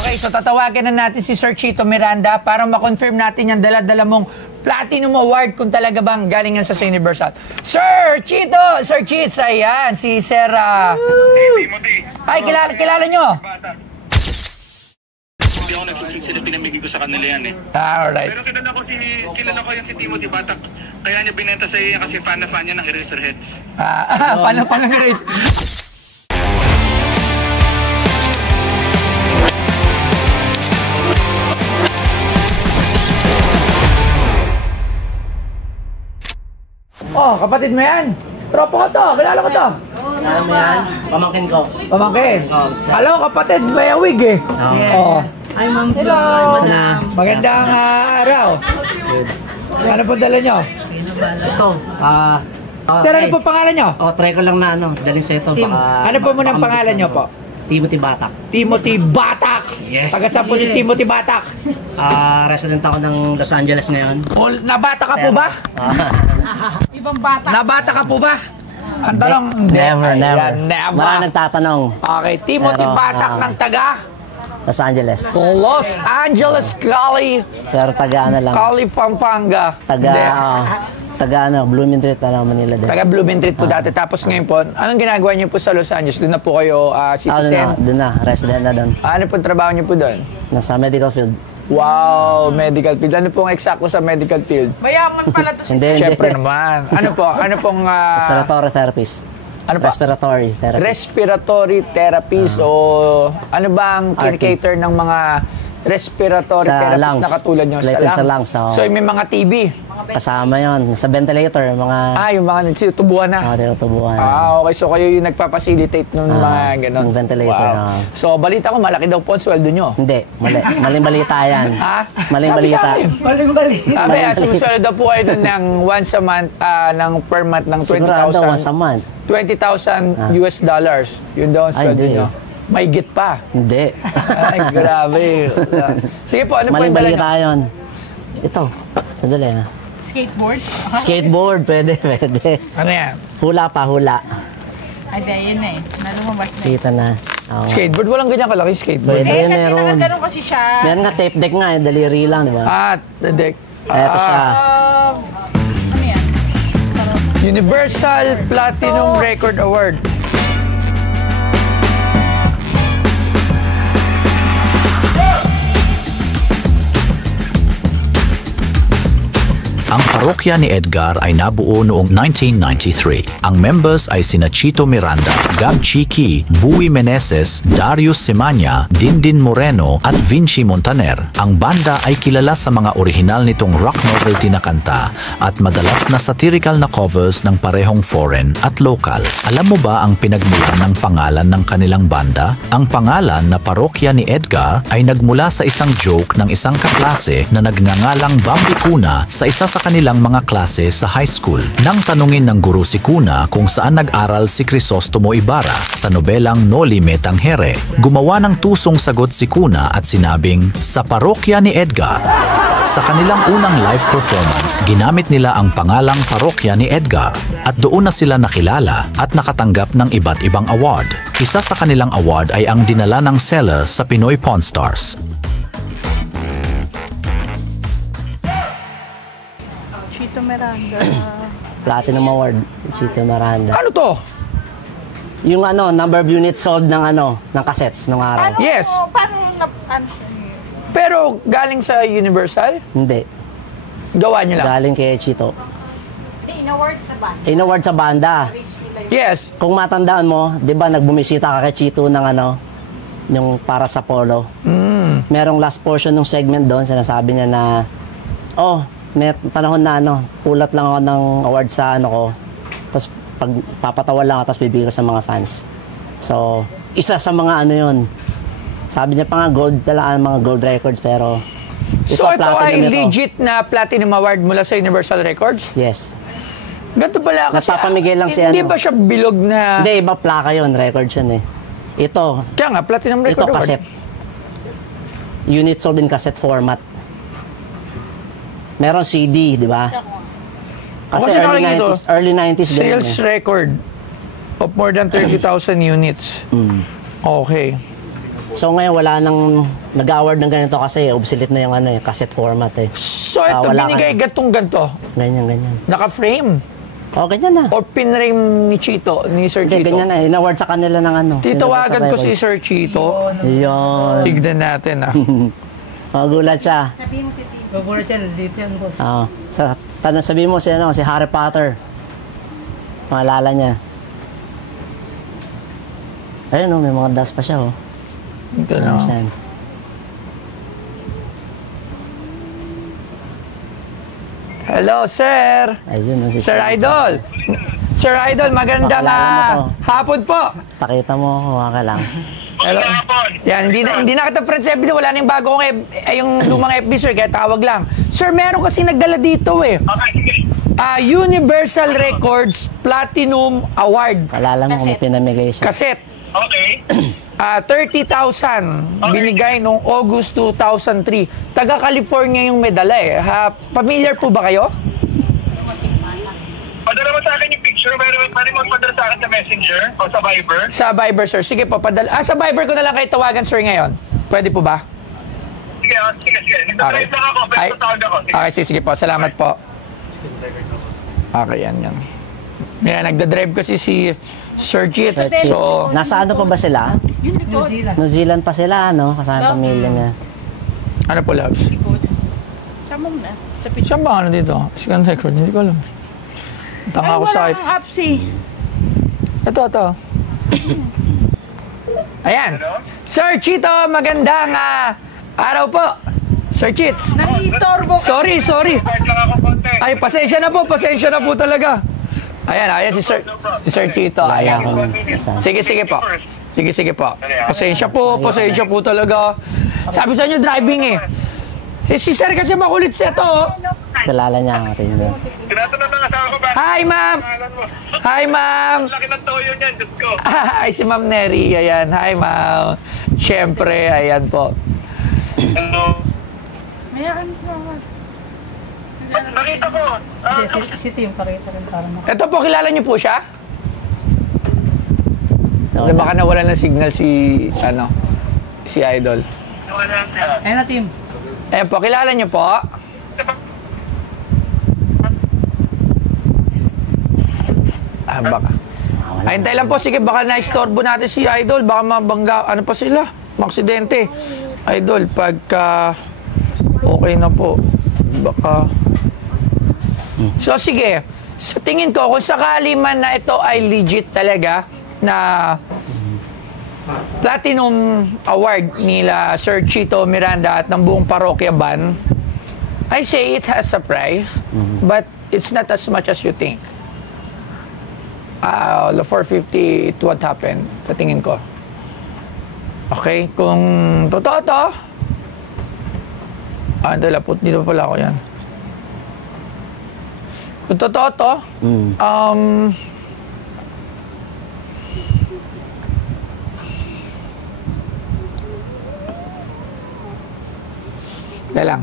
Okay, so tatawagin na natin si Sir Chito Miranda para ma-confirm natin yung dala-dala mong Platinum Award kung talaga bang galing yan sa Universal. Sir Chito! Sir Chits, ayan, si Sir... Ay, kilala nyo? Hindi ako nagsisisi na pinamigay ko sa kanila yan eh. Alright. Pero kilala ko yan si Timothy Batak. Kaya niya binenta sa iyo kasi fan na fan niya ng Eraserheads. Paano ng Eraser? Oh, kapatid mo yan. Tropo ko to, kilala ko to. Kilala mo yan? Pamangkin ko. Pamangkin? Hello, kapatid, may wig eh. Oh. Ay, ma'am. Hello. Magandang araw. Good. Ano po dala nyo? Ito. Sir, ano po pangalan nyo? Try ko lang na dalhin sa ito. Ano po muna ang pangalan nyo po? Timothy Batak. Timothy Batak! Yes. Taga saan po si Timothy Batak? Resident ako ng Los Angeles ngayon. Nabata ka po ba? Ibang bata. Nabata ka po ba? Ang tanong, Never. never. Wala nagtatanong. Okay, Timothy Batak ng taga? Los Angeles. Los Angeles, Cali. Pero taga ano lang. Cali, Pampanga. Taga Bloomingtreet, Manila din. Taga Bloomingtreet po dati. Tapos ngayon po, anong ginagawa niyo po sa Los Angeles? Doon na po kayo citizen? Doon na. Resident na doon. Ano po trabaho niyo po doon? Nasa medical field. Wow, medical field. Ano pong eksakto sa medical field? Mayaman pala to si Hindi. Siyempre naman. Ano pong... Respiratory therapist. Ano pa? Respiratory therapist. Respiratory therapist o ano ba ang kinikater ng mga respiratory Sa therapist lungs. na katulad nyo Sa lungs, So may mga TB? Kasama yon sa ventilator, mga... Yung mga tinutubuhan na? tinutubuhan. Okay. So kayo yung nagpa-facilitate ng mga gano'n? Yung ventilator. Wow. So balita ko, malaki daw po ang sweldo nyo. Hindi, maling balita yan. Maling Sabi balita. sa akin. Maling bali. Sabi, sumusweldo daw po kayo doon ng once a month, ng per month ng 20,000. Sigurado, once a month. 20,000 US dollars. Yun daw ang sweldo hindi. nyo. May git pa. Hindi. Ay, grabe. Sige po, ano po Maling yung dala balita nyo? yun. Ito, sandali na. Skateboard? Skateboard, pwede. Ano yan? Hula. Ay, yun eh. Nalumabas na eh. Kita na. Oo. Skateboard? Walang ganyan kalaki skateboard. Pwede. Kasi meron. nakagano'n kasi siya. Meron nga tape deck nga, daliri lang, di ba? Deck. Ito siya. Ano yan? Universal Platinum Record Award. Ang parokya ni Edgar ay nabuo noong 1993. Ang members ay sina Chito Miranda, Gab Chiki, Buwi Meneses, Darius Semanya, Dindin Moreno at Vinci Montaner. Ang banda ay kilala sa mga orihinal nitong rock novelty na kanta at madalas na satirical na covers ng parehong foreign at local. Alam mo ba ang pinagmulan ng pangalan ng kanilang banda? Ang pangalan na parokya ni Edgar ay nagmula sa isang joke ng isang kaklase na nagngangalang Bambi Kuna sa isa sa kanilang mga klase sa high school. Nang tanungin ng guro si Kuna kung saan nag-aral si Crisostomo Ibarra sa nobelang Noli Me Tangere, gumawa ng tusong sagot si Kuna at sinabing, sa parokya ni Edgar. Sa kanilang unang live performance, ginamit nila ang pangalang parokya ni Edgar at doon na sila nakilala at nakatanggap ng iba't ibang award. Isa sa kanilang award ay ang dinala ng seller sa Pinoy Pawn Stars. Chito Miranda. Platinum Award, Chito Miranda. Ano to? Yung number of units sold ng ng cassettes nung araw. Yes. Paano Pero galing sa Universal? Hindi. Gawa nyo lang? Galing kay Chito. in-award sa band? In-award sa banda. Yes. Kung matandaan mo, di ba nagbumisita ka kay Chito ng yung para sa polo. Merong last portion ng segment doon, sinasabi niya na, may panahon na pulat lang ako ng award sa ko. Tapos papatawa lang ako, tapos bibigay ko sa mga fans. So, isa sa mga yun. Sabi niya pa nga mga gold records, pero So ito ay legit na Platinum Award mula sa Universal Records? Yes. Ganito pala kasi. Napapamigay lang si Hindi ba siya bilog na... Hindi, iba plaka yun, records yun eh. Ito. Kaya nga, Platinum Record Ito, cassette. Unit sold in cassette format. Meron CD, di ba? Kasi early 90s sales record of more than 30,000 units. Okay. So ngayon wala nang nag-award ng ganito kasi obsolete na yung cassette format eh. So ito, wala binigay ganto. Ganyan. Naka-frame. Ganyan na. Or pinrame ni Chito, ni Sir Hindi, Chito. ganyan na. In-award sa kanila ng Titawagan ko si Sir Chito. Yun. Tignan natin Magulat siya. Sabihin mo si Tito. Magulat siya, dito yan, boss. Sabihin mo si Harry Potter. Maalala niya. Ayun may mga dust pa siya Ito na. Ayan. Hello, sir. Ayun si Sir Idol. Sir Idol, magandang Pakilala mo hapon po. Pakita mo ako lang. Hello. Yan, hindi na kita friends FB, wala nang bago kong yung lumang FB, sir, kaya tawag lang. Sir, meron kasi nagdala dito Universal Records Platinum Award. Alala mo kung pinamigay siya. Cassette. Okay. 30,000 binigay noong August 2003. Taga California yung medala familiar po ba kayo? Padala mo sa akin yung picture. Pwede mo padala sa akin sa Messenger o sa Viber. Sa Viber, sir. Sige po, padala. Sa Viber ko na lang kayo tawagan, sir, ngayon. Pwede po ba? Sige. Nagdadrive lang ako. Pwede matawag ako. Okay, sige po. Salamat po. Okay, yan. Yan, nagdadrive kasi si Sir Chits. So, Nasa pa ba sila? New Zealand. New Zealand pa sila, kasama pamilya niya. ano po, Labs? Siya mo na. Siya ba dito? Scan record, hindi ko alam. Tanga ako sa Walang apps eh. Ito. Ayan. Sir Chito, magandang araw po. Sir Chits. Nang-istorbo ka. Sorry. Kahit lang ako konti. Ay, pasensya na po talaga. Ayan si Sir Chito. Laya Ayan. ko na. Sige po. Pasensya po talaga. Sabi sa inyo, driving Si Sir kasi makulit siya to. Kilala niya ang atin doon. Tinatanong ng asawa ko ba? Hi, ma'am. Hi, ma'am. Laki ng toyo niyan. Diyos ko. Ay, si Ma'am Neri. Ayan. Hi, ma'am. Siyempre, ayan po. Hello. Mayroon po ako. Nakita ko. Si Tim, pakita rin para Ito po, kilala niyo po siya? Baka nawala ng signal si Idol. Ayun na, Tim. Ayan po, kilala niyo po? Baka. Hintay lang po, sige, baka na-istorbo natin si Idol, baka mabangga, pa sila? Maksidente. Idol, pagka okay na po, baka... So, sige, sa tingin ko, kung sakali man na ito ay legit talaga na Platinum Award nila Sir Chito Miranda at ng buong parokya ban, I say it has a price, but it's not as much as you think. The 450, it won't happen, sa tingin ko. Okay, kung totoo to, dito pala ako yan. Kung totoo to, lang.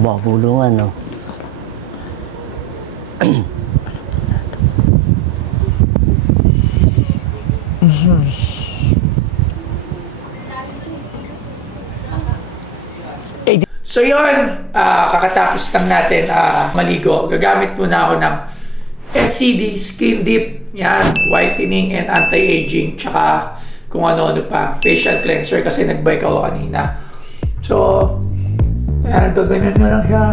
Bulungan, So yun, kakatapos lang natin maligo. Gagamit muna ako ng SCD Skin Deep, yan, whitening and anti-aging, tsaka kung ano-ano pa, facial cleanser kasi nag-bike ako kanina. So, yan, ganyan na lang siya.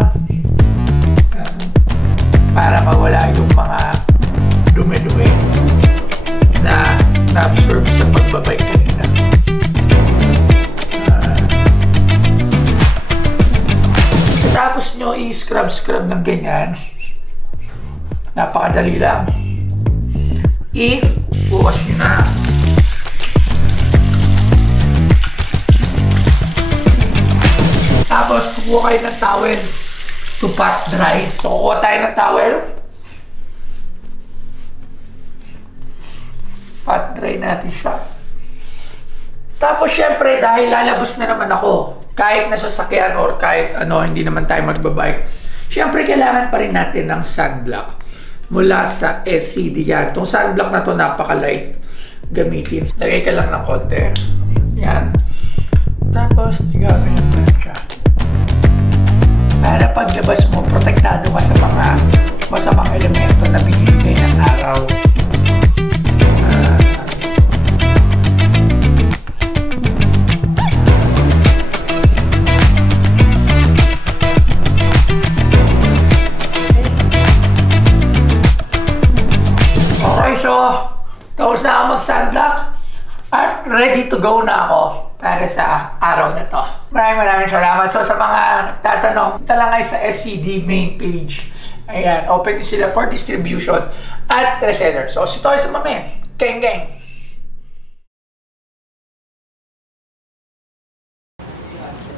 Yan. Para mawala yung mga dumi-dumi na na-absorb sa pagbabike kanina. Tapos nyo i-scrub ng ganyan. Napakadali lang. I-bukas nyo na. Tapos kukuha kayo ng towel to pat dry. So kukuha tayo ng towel. Pat dry natin siya. Tapos syempre dahil lalabas na naman ako, kahit nasa sasakyan or kahit hindi naman tayo magbabike, syempre kailangan pa rin natin ng sunblock mula sa SCD yan. Itong sunblock na to napaka-light gamitin. Lagay ka lang ng konti. Yan. Tapos, igaganyan mo lang siya. Para paglabas mo, protektado ka sa mga masamang elemento na binibigay ng araw. Okay, so, tapos na ako mag-sunblock at ready to go na ako para sa araw na to. Maraming salamat. So, sa mga nagtatanong, punta lang kayo sa SCD main page. Ayan, open din sila for distribution at reseller. So, si Toy Tumamen. Geng!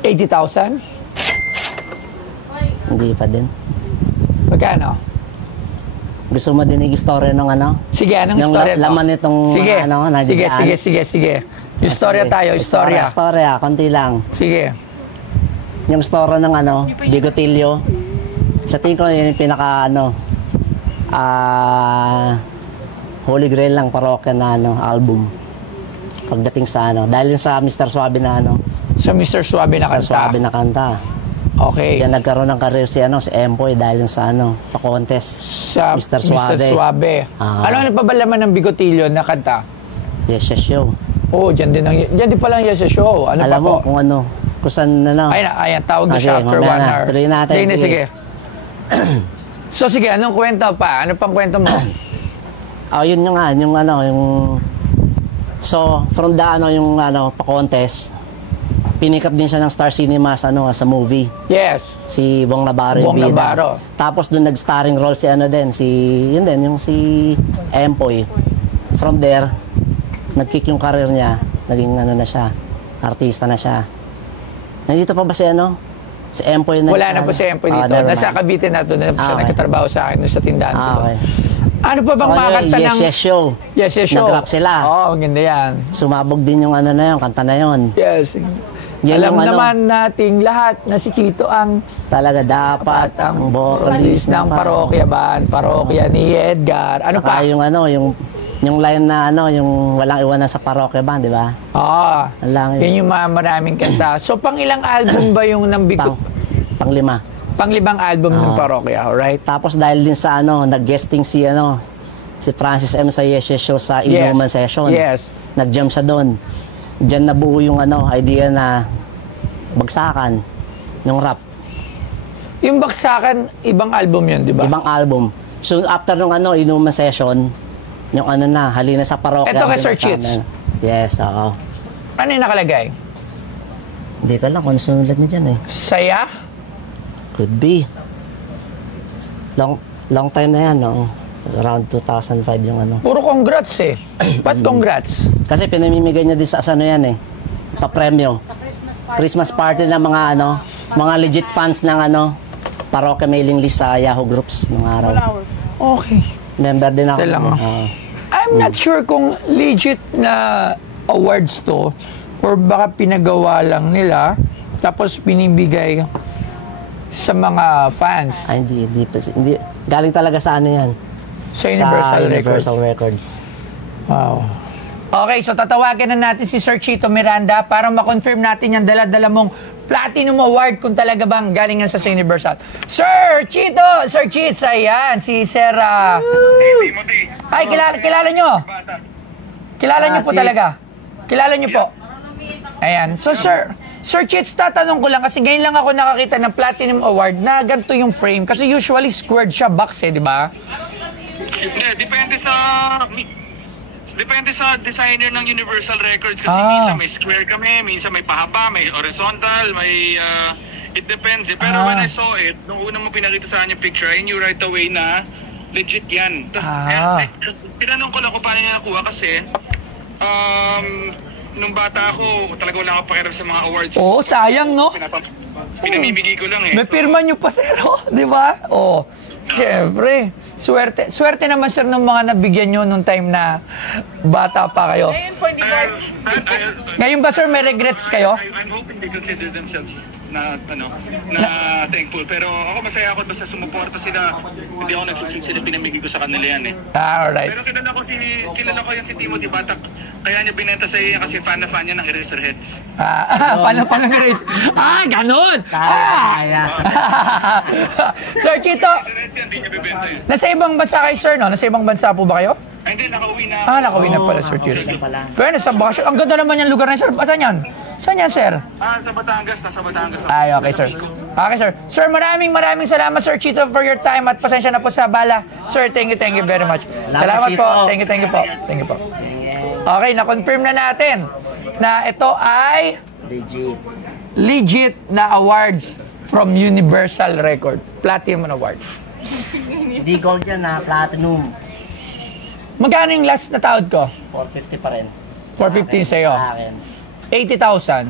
$80,000? Hindi pa din. Magkano? Gusto mo dinig istorya ng ano? Sige, anong Yung istorya to? laman nitong sige, ano, sige. Istorya tayo, istorya. Istorya, konti lang. Sige. Yung istorya ng ano, Bigotilio. Sa tingin ko yun yung pinaka ano, Holy Grail lang parokya na ano, album. Pagdating sa ano, dahil yung sa Mr. Suave na ano. Sa Mr. Suave na Mr. kanta. Suave na kanta. Okay. Diyan nagkaroon ng career si ano, si Empoy dahil yung sa ano, pa-contest. Sa Mr. Suave. Mr. Suave. Ano ang nagpabalaman ng Bigotilio na kanta? Yes, show. Oh, dyan din palang Yes Show. Ano Alam pa mo po? kung ano, kung saan ano. Ayan, tawag na Sige, siya after 1 mamaya na. hour. Tuloy natin, Sige. sige. So sige, anong kwento pa? Ano pang kwento mo? Yun yung yung ano, yung... So, from the ano, yung ano, pa-contest, pinik up din siya ng Star Cinemas ano, sa movie. Yes. Si Bong Navarro yung Bong bida. Navarro. Tapos doon nag-starring role si ano din, yun din, yung si Empoy. From there, nag-kick yung career niya, naging ano na siya, artista na siya. Nandito pa ba si ano? Si Empoy na. Wala na po si Empoy dito. Nasa Cavite na to. Na siya nagkatrabaho sa akin sa tindahan ko. Okay. Ano pa bang mga kanta ng... Yes Show. Yes Show. Nag-rap sila. Oo, maganda yan. Sumabog din yung ano na yun, kanta na yun. Yes. Yan Alam yung ano, naman nating lahat na si Chito ang talaga dapat ang vocalist ng parokya ni Edgar. Ano saka pa? yung ano, yung line na ano, yung walang iwanan sa parokya band, di ba? Oo. Lang Yan yung mga maraming kanta. So, pang ilang album ba yung nang Panglima. Pang-limang album ng parokya, alright? Tapos dahil din sa ano, nag-guesting si Francis M. sa Yes Show sa Inuman Session. Yes. Nag-jump siya doon. Diyan nabuo yung ano, idea na bagsakan, yung rap. Yung Baksakan, ibang album yun, di ba? Ibang album. So after nung ano, Inuman Session, yung ano na, halina sa parokya. Ito kay di ba, Sir sa Cheats. ano. Yes, oo. Ano yung nakalagay? Hindi ko lang kung sulat niya dyan eh. Saya? Could be. Long time na yan, no? Around 2005 yung ano. Puro congrats eh. Ba't congrats? Kasi pinamimigay niya din sa ano yan eh. Pa-premyo. Christmas party ng mga ano, mga legit fans ng ano, parokya mailing list sa Yahoo groups ng araw. Okay. Member din ako. Ito lang, I'm not sure kung legit na awards to or baka pinagawa lang nila tapos pinibigay sa mga fans. Ay, hindi. Galing talaga sa ano yan. Sa Universal Records. Universal Records. Wow. Okay, so tatawagan na natin si Sir Chito Miranda para ma-confirm natin yung dala-dala mong Platinum Award kung talaga bang galing yan sa Universal. Sir Chito! Sir Cheats, ayan. Si Sir... Timothy. Ay, kilala nyo? Kilala nyo po Cheats. talaga? Kilala nyo po? Ayan. So, Sir Cheats, tatanong ko lang kasi ngayon lang ako nakakita ng Platinum Award na ganito yung frame. Kasi usually squared siya box eh, di ba? Hindi, depende sa designer ng Universal Records kasi minsan may square kami, minsan may pahaba, may horizontal, may it depends eh. Pero when I saw it, nung una mo pinakita sa akin yung picture, I knew right away na legit yan. Tapos tinanong ko lang kung paano niya nakuha kasi nung bata ako, talaga wala ako pakiram sa mga awards. Oo, sayang no? Pinamimigay ko lang eh. May pirma nyo pa, sir, di ba? Oh, syempre. Swerte naman, sir, ng mga nabigyan nyo nung time na bata pa kayo. Ngayon po, hindi ko... Ngayon ba, sir, may regrets kayo? I'm hoping they consider themselves na thankful. Pero ako masaya ako basta sumuporta sila. Hindi ako nagsusisi na pinamigay ko sa kanila yan eh. Alright. Pero kilala ko yan si Timothy Batak. Kaya niya binenta sa iyo kasi fan na fan niya ng Eraserheads. Paano nga ganun! Kaya. Sir Chito, Eraserheads yan, di niya bibenta yun. nasa ibang bansa kayo, sir, no? Nasa ibang bansa po ba kayo? Ay, hindi, nakauwi na ako. Nakauwi na pala, Sir Chito. nakauwi na pala. Pero nasa bakasyon. Ang ganda naman yung lugar na yun, sir. Saan yan? Saan yan, sir? Sa Batangas, nasa Batangas ako. Ay, okay, Nasa sir. Pico. Okay, sir. Sir, maraming salamat, Sir Chito, for your time at pasensya na po sa bala. Sir, thank you very much. Salamat po. Chito. Thank you po. Thank you po. Okay, na-confirm na natin na ito ay Legit. legit na awards from Universal Record. Platinum Awards. Hindi gold yan na platinum. Magkano yung last na tawad ko? 450 pa rin. 415 sa'yo. Sa akin. 80,000.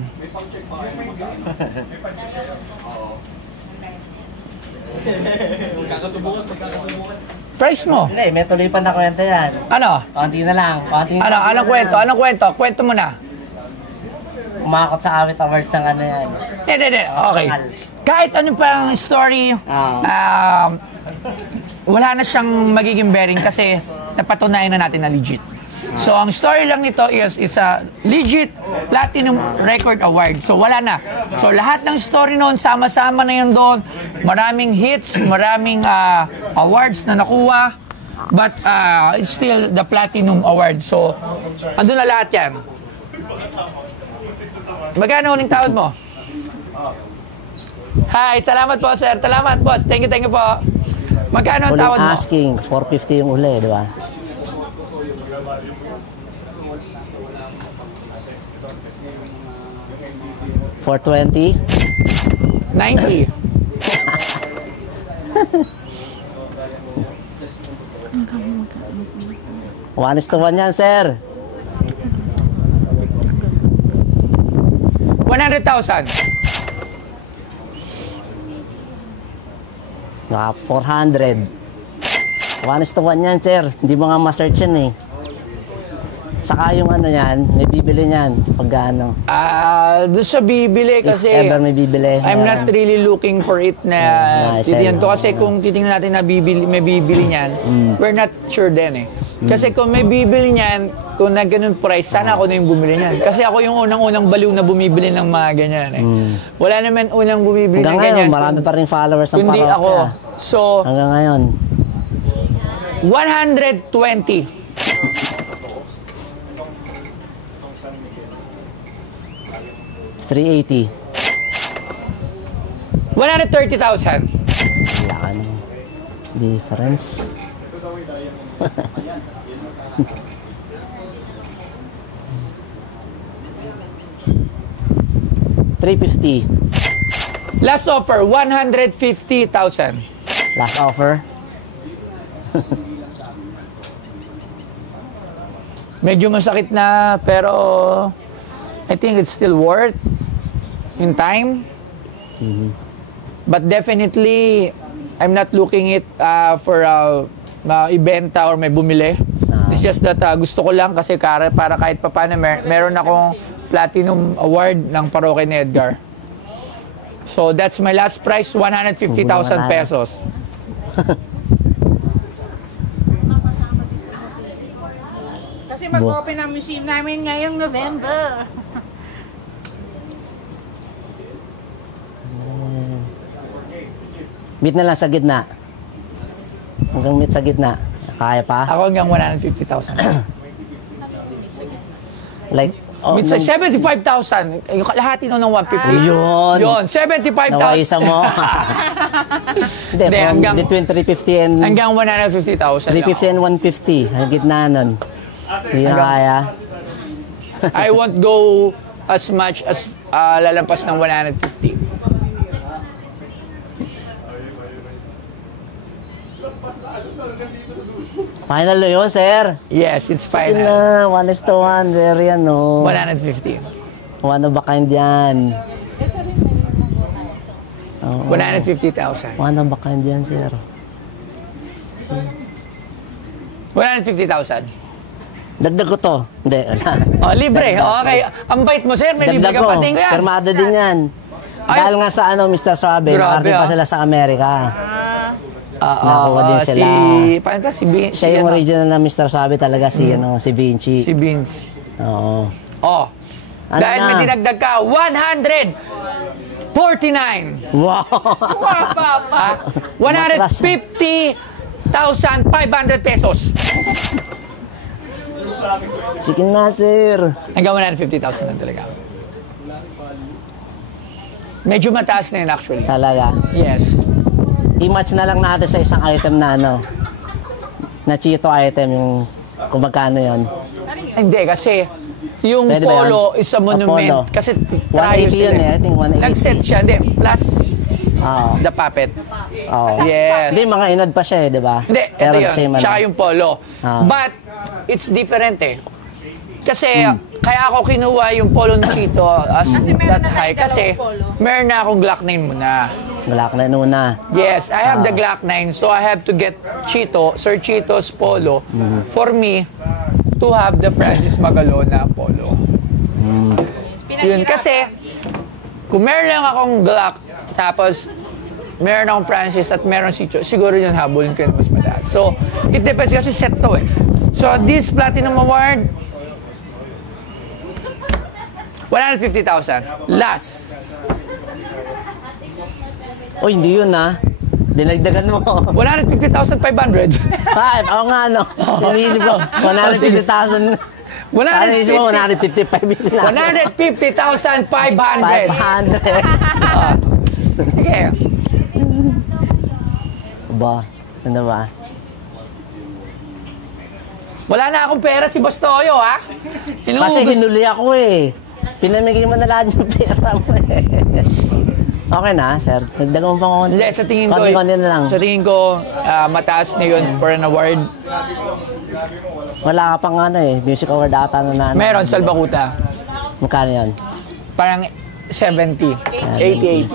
Price mo. Hindi, may tuloy pa na kwento yan. Ano? Konti na lang. Konti na Ano? Anong kwento? Anong kwento? Kwento mo na. Umakot sa Awit Awards ng ano yan. Hindi. Okay. Kahit ano pang story, wala na siyang magiging bearing kasi napatunayan na natin na legit. So, ang story lang nito is it's a legit Platinum Record Award. So, wala na. So, lahat ng story noon, sama-sama na yun doon. Maraming hits, maraming awards na nakuha. But it's still the Platinum Award. So, andun na lahat yan. Magkano uling tawad mo? Hi, salamat po, sir. Salamat, boss. Thank you po. Magkano ang tawad mo? asking, 450 yung uli, di ba? $420. 90. One is to one yan, sir. 100,000. Naka 400. One is to one yan, sir. Hindi mo nga ma-search yan eh. Saka yung ano yan, may bibili niyan pag ano. Doon sa bibili kasi If ever may bibili. I'm not really looking for it na titingnan to kasi kung titingnan natin na may bibili niyan, we're not sure din eh. Kasi kung may bibili niyan, kung na ganun price, sana ako na yung bumili niyan. Kasi ako yung unang-unang baliw na bumibili ng mga ganyan eh. Wala naman unang bumibili Hanggang ng ngayon, ganyan. marami pa rin followers ng Kundi parokya. ako. So, Hanggang ngayon. 120. 380. 130,000. Wala ka nang difference. $350. Last offer, 150,000. Last offer. Medyo masakit na, pero I think it's still worth in time. But definitely, I'm not looking it for ibenta or may bumili. It's just that gusto ko lang kasi para kahit papaano meron akong Platinum Award ng parokya ni Edgar. So that's my last price, 150,000 pesos. Kasi mag-open ang museum namin ngayong November. Meet na lang sa gitna. Hanggang meet sa gitna. Kaya pa? Ako hanggang 150,000. Like, It's 75,000. Yung kalahati nun ng 150. Yun. Yun, 75,000. Nawaisa mo. Hindi, Hindi, from hanggang- between 350 and Hanggang 150,000 lang 350 and 150. Ang gitna nun. Hindi na kaya. I won't go as much as lalampas ng 150. Final na yun, sir. Yes, it's Sige final. na, 1:1. There yan, no. 150. One of a kind yan. Oo. 150,000. One of a kind yan, sir. 150,000. Dagdag ko to. Hindi, wala. Oh, libre. Okay. Ang bait mo, sir. May libre Dagdag ka ko. pa. Tingko yan. Permado din yan. Ay. Dahil nga sa ano, Mr. Suave, Grabe, nakarating pa ah. sila sa Amerika. Nakuha din sila. Paano to? Si Siya yung ano? original na Mr. Suave talaga, si Vinci. Si Vince. Oo. Oh. Ano Dahil na? may dinagdag ka, 149. Wow! Ah, 150,500 pesos. Sige na, sir. Hanggang 150,000 lang talaga. Medyo mataas na yun actually. Talaga. Yes. I-match na lang natin sa isang item na ano. Na Chito item, yung kung magkano yun. Hindi, kasi yung Pwede ba polo yun? is a monument. Polo. Kasi 180 yun eh. I think 180. Nag-set siya, hindi. Plus Oo. the puppet. Oo. Yes. Hindi, mga inod pa siya eh, di ba? Hindi, Pero ito same yun. ano. Tsaka yung polo. Ah. But, it's different eh. Kasi, kaya ako kinuha yung polo ni Chito as meron that na high. tayong Kasi, dalawang polo. meron na akong Glock 9 muna. Glock na una. Yes, I have the Glock 9, so I have to get Chito, Sir Chito's polo for me to have the Francis Magalona polo. Yun, kasi kung meron lang akong Glock, tapos meron akong Francis at meron si Chito, siguro yun habulin ko yun mas madalas. So, it depends kasi set to eh. So, this Platinum Award, 150,000. Last. Oh, hindi yun ah. Dinagdagan mo. 150,500. 5, ako nga ano. Iniisip ko, 150,000. Ano isip mo, 155 na. 150,500. 500. Ah. Sige. Ba, ano ba? Wala na akong pera si Boss Toyo, ha? Kasi hinuli ako eh. Pinamigay mo na lahat yung pera mo eh. Okay na, sir. Nagdagan mo pa konti. Hindi, sa tingin ko, Konti-konti na lang. sa tingin ko, mataas na yun for an award. Wala ka pang ano eh. Music award ata na na. Meron, Salbakuta. Magkano yan? Parang 70, 80.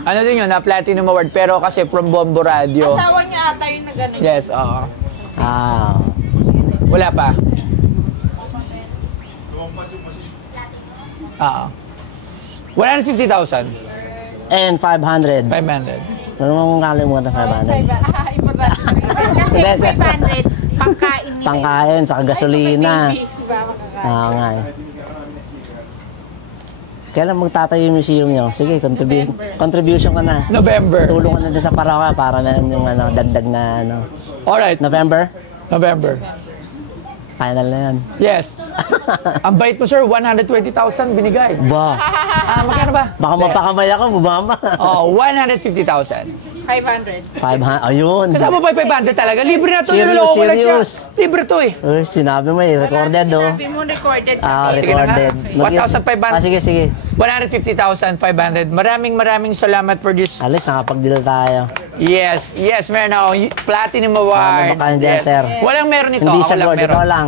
Ano din yun, na Platinum Award. Pero kasi from Bombo Radio. Asawa niya ata yung nag-ano. Yes, oo. Ah. Wala pa. Oo. 150,000. And 500. 500. Ano mong kalimutan 500? Importante. Hindi, Kasi sir. 500, pangkain nila. Pangkain, saka gasolina. Diba, makakain. Nga eh. Kailan magtatayo yung museum nyo? Sige, contribution ka na. November. Tulong ka na din sa parokya para meron yung ano, dagdag na ano. Alright, November? November. Final na yan. Yes. Ang bait mo, sir, 120,000 binigay. Ba, Magkano ba? baka mapakamay ako, bumama. Oh, 150,000. 500. 500, ayun. Kasama pa yung 500 talaga. Libre na to. Serious, Niloloko ko lang siya. serious. Libre to eh. Uy, sinabi mo eh, recorded oh. Sinabi mo recorded sa Ah, Sige na nga. recorded. 1,500. Ah, sige, sige. 150,500. Maraming salamat for this. Alis, nakapag-deal tayo. Yes, yes, meron ako. Platinum Award. Ano ba kayo dyan, sir? Walang meron ito. Hindi Ako siya lang gold, meron. ikaw lang.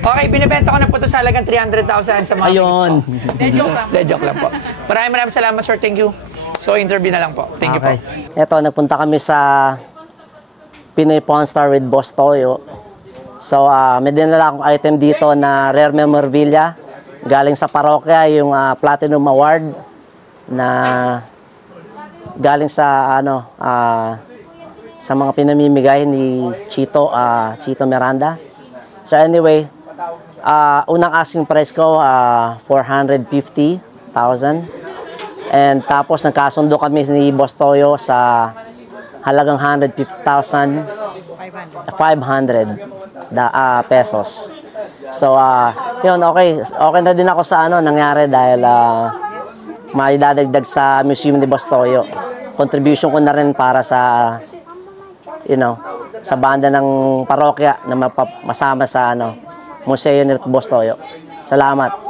Okay, binibenta ko na po ito sa halagang 300,000 sa mga Ayun. joke lang po. Maraming salamat, sir. Thank you. So, interview na lang po. Thank you po. Ito, nagpunta kami sa Pinoy Pawn Star with Boss Toyo. So, may dinala akong item dito na rare memorabilia. Galing sa parokya, yung Platinum Award na galing sa ano sa mga pinamimigay ni Chito Miranda. So anyway, unang asking price ko 450,000. And tapos nagkasundo kami ni Boss Toyo sa halagang 150,500 pesos. So yun, okay na din ako sa ano nangyari dahil may dadagdag sa museum ni Boss Toyo. Contribution ko na rin para sa sa banda ng parokya na masama sa museo ni Boss Toyo. Salamat.